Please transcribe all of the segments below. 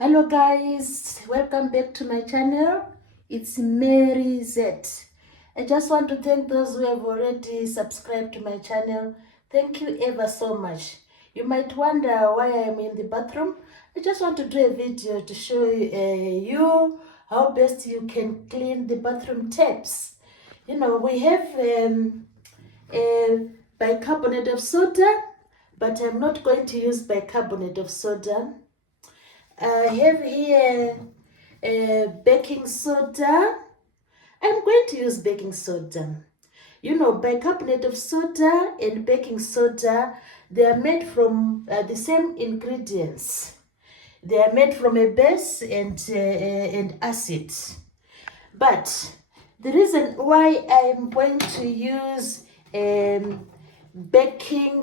Hello guys, welcome back to my channel. It's Maryz. I just want to thank those who have already subscribed to my channel. Thank you ever so much. You might wonder why I am in the bathroom. I just want to do a video to show you how best you can clean the bathroom taps. You know, we have bicarbonate of soda, but I'm not going to use bicarbonate of soda. I have here baking soda. I'm going to use baking soda. You know, bicarbonate of soda and baking soda, they are made from the same ingredients. They are made from a base and acid. But the reason why I'm going to use baking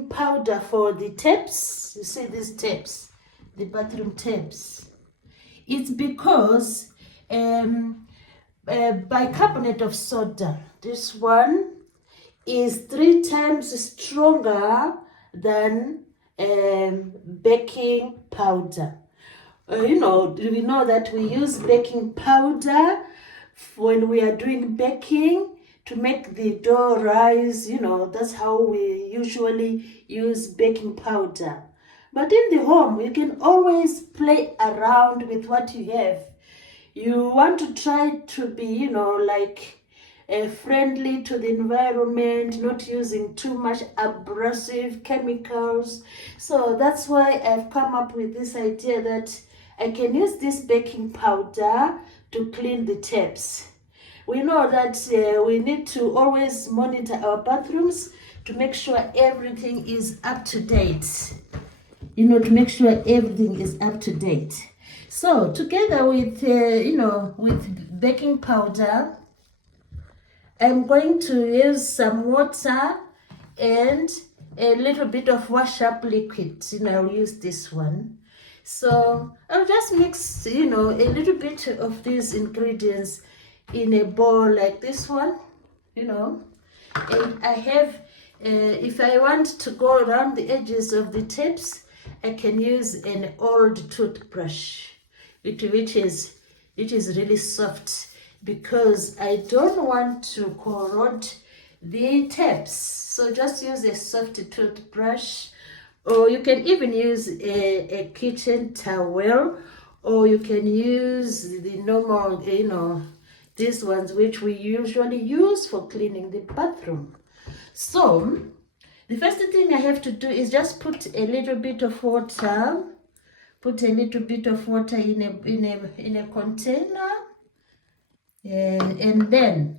powder for the taps, you see these taps, the bathroom taps, it's because bicarbonate of soda, this one is 3 times stronger than baking powder. You know, we know that we use baking powder when we are doing baking to make the dough rise. You know, that's how we usually use baking powder. But in the home, you can always play around with what you have. You want to try to be, you know, like friendly to the environment, not using too much abrasive chemicals. So that's why I've come up with this idea that I can use this baking powder to clean the taps. We know that we need to always monitor our bathrooms to make sure everything is up to date. You know, to make sure everything is up to date. So together with, with baking powder, I'm going to use some water and a little bit of wash-up liquid. You know, I'll use this one. So I'll just mix, you know, a little bit of these ingredients in a bowl like this one, you know. And I have, if I want to go around the edges of the tips, I can use an old toothbrush, which is really soft, because I don't want to corrode the taps. So just use a soft toothbrush, or you can even use a kitchen towel, or you can use the normal, you know, these ones which we usually use for cleaning the bathroom. So the first thing I have to do is just put a little bit of water. Put a little bit of water in a container, and then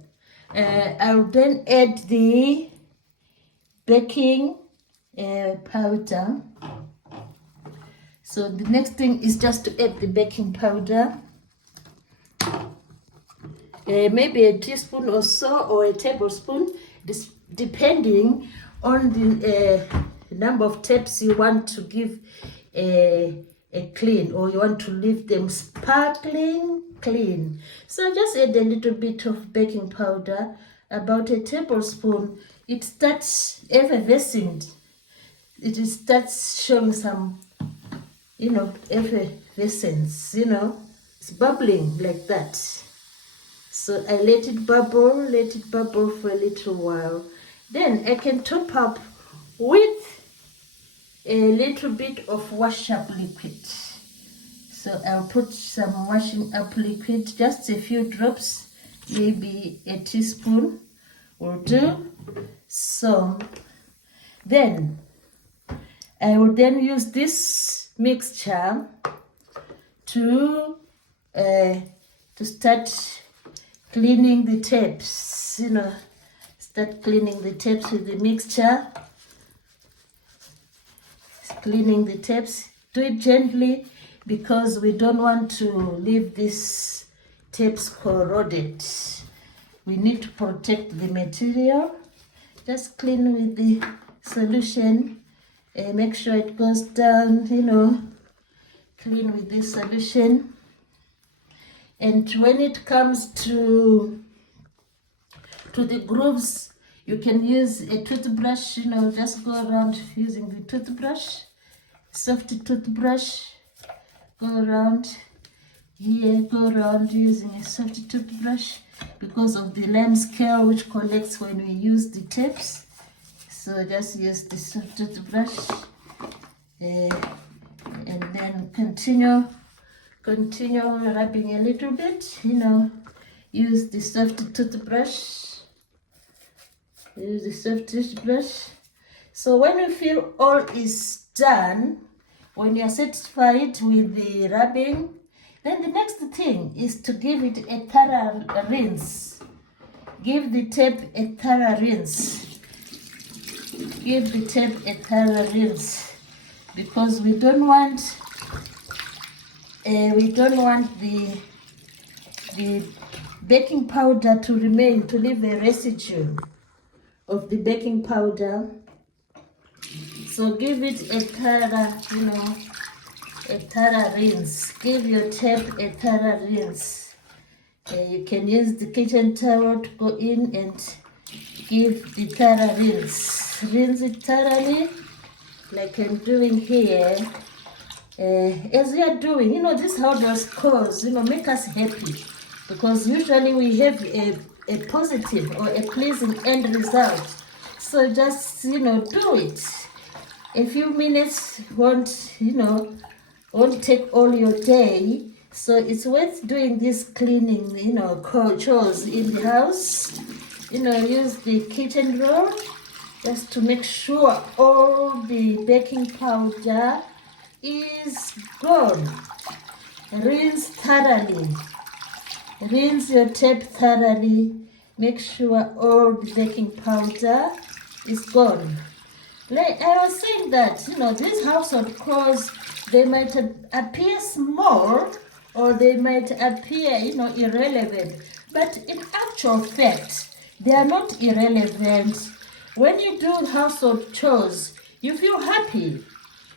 I'll then add the baking powder. So the next thing is just to add the baking powder. Maybe a teaspoon or so, or a tablespoon, depending on the number of taps you want to give a clean, or you want to leave them sparkling clean. So just add a little bit of baking powder, about a tablespoon. It starts effervescing. It starts showing some, you know, effervescence, you know, it's bubbling like that. So I let it bubble for a little while. Then I can top up with a little bit of wash-up liquid. So I'll put some washing up liquid, just a few drops, maybe a teaspoon will do. So then I will then use this mixture to start cleaning the taps, you know, start cleaning the taps with the mixture. Cleaning the taps. Do it gently, because we don't want to leave these taps corroded. We need to protect the material. Just clean with the solution. Make sure it goes down, you know. Clean with this solution. And when it comes to the grooves, you can use a toothbrush, you know, just go around using the toothbrush, soft toothbrush, go around Here, go around using a soft toothbrush because of the lime scale which collects when we use the tapes. So just use the soft toothbrush and then continue rubbing a little bit, use the soft toothbrush. So when you feel all is done, when you are satisfied with the rubbing, then the next thing is to give it a thorough rinse. Give the tape a thorough rinse. Give the tape a thorough rinse because we don't want the baking powder to leave a residue of the baking powder. So give it a thorough rinse. Give your tape a thorough rinse. You can use the kitchen towel to go in and give the thorough rinse. Rinse it thoroughly, like I'm doing here. As we are doing, this how those cause, make us happy. Because usually we have a positive or a pleasing end result. So just, do it. A few minutes won't take all your day. So it's worth doing this cleaning, chores in the house. Use the kitchen roll just to make sure all the baking powder is gone. Rinse thoroughly. Rinse your tape thoroughly. Make sure all the baking powder is gone. Like I was saying that, these household chores, they might appear small or they might appear, irrelevant. But in actual fact, they are not irrelevant. When you do household chores, you feel happy.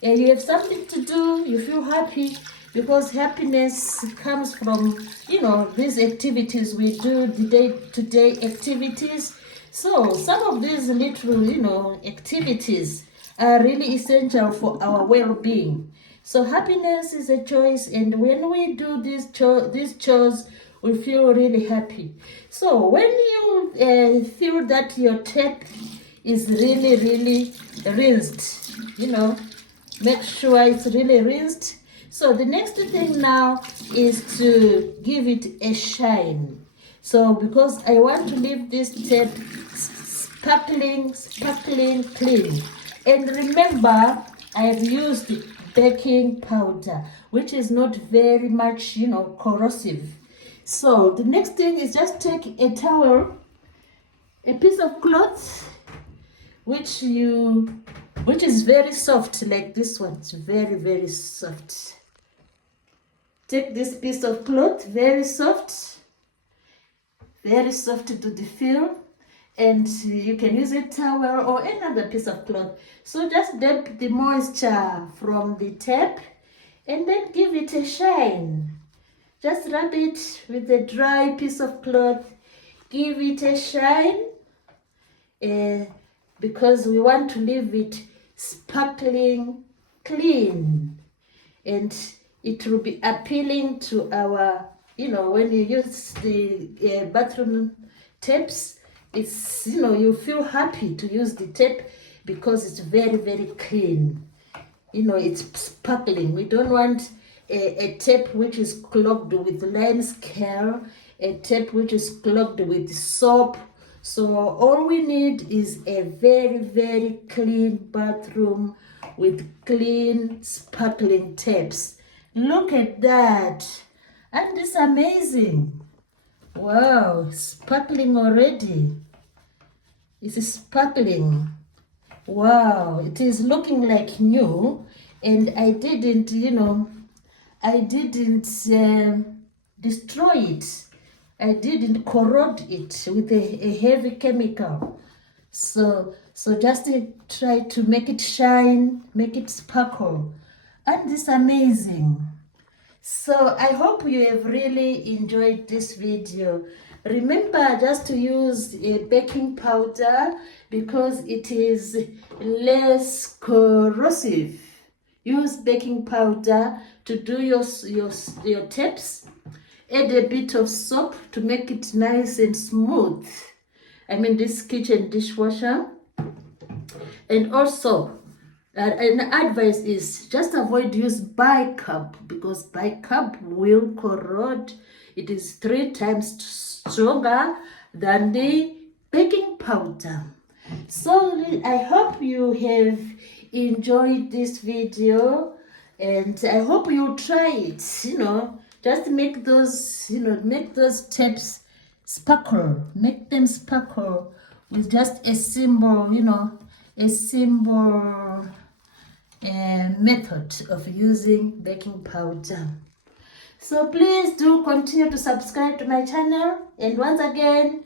And you have something to do, you feel happy because happiness comes from, these activities we do, the day-to-day activities. So some of these little, activities are really essential for our well-being. So happiness is a choice, and when we do these chores, we feel really happy. So when you feel that your tape is really, really rinsed, make sure it's really rinsed. So the next thing now is to give it a shine. So because I want to leave this tape sparkling clean. And remember, I've used baking powder, which is not very much, corrosive. So the next thing is just take a towel, a piece of cloth, which is very soft, like this one. It's very, very soft. Take this piece of cloth, very soft to the feel, and you can use a towel or another piece of cloth. So just dip the moisture from the tape and then give it a shine. Just rub it with a dry piece of cloth. Give it a shine because we want to leave it sparkling clean, and it will be appealing to our, when you use the bathroom tapes, it's, you feel happy to use the tape because it's very, very clean. It's sparkling. We don't want a tape which is clogged with lime scale, a tape which is clogged with soap. So all we need is a very, very clean bathroom with clean, sparkling tapes. Look at that. And it's amazing. Wow, sparkling already. It's sparkling. Wow, it is looking like new. And I didn't, destroy it. I didn't corrode it with a heavy chemical. So just try to make it shine, make it sparkle. And it's amazing. So I hope you have really enjoyed this video. Remember just to use a baking powder because it is less corrosive. use baking powder to do your tips. Add a bit of soap to make it nice and smooth. I mean this kitchen dishwasher. And also, an advice is just avoid use bicarb, because bicarb will corrode. It is 3 times stronger than the baking powder. So I hope you have enjoyed this video, and I hope you try it. Just make those make those tips sparkle, make them sparkle with just a simple method of using baking powder. So please do continue to subscribe to my channel, and once again,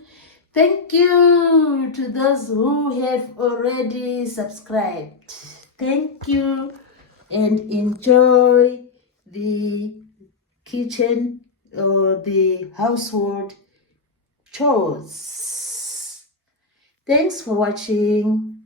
thank you to those who have already subscribed. Thank you, and enjoy the kitchen or the household chores. Thanks for watching.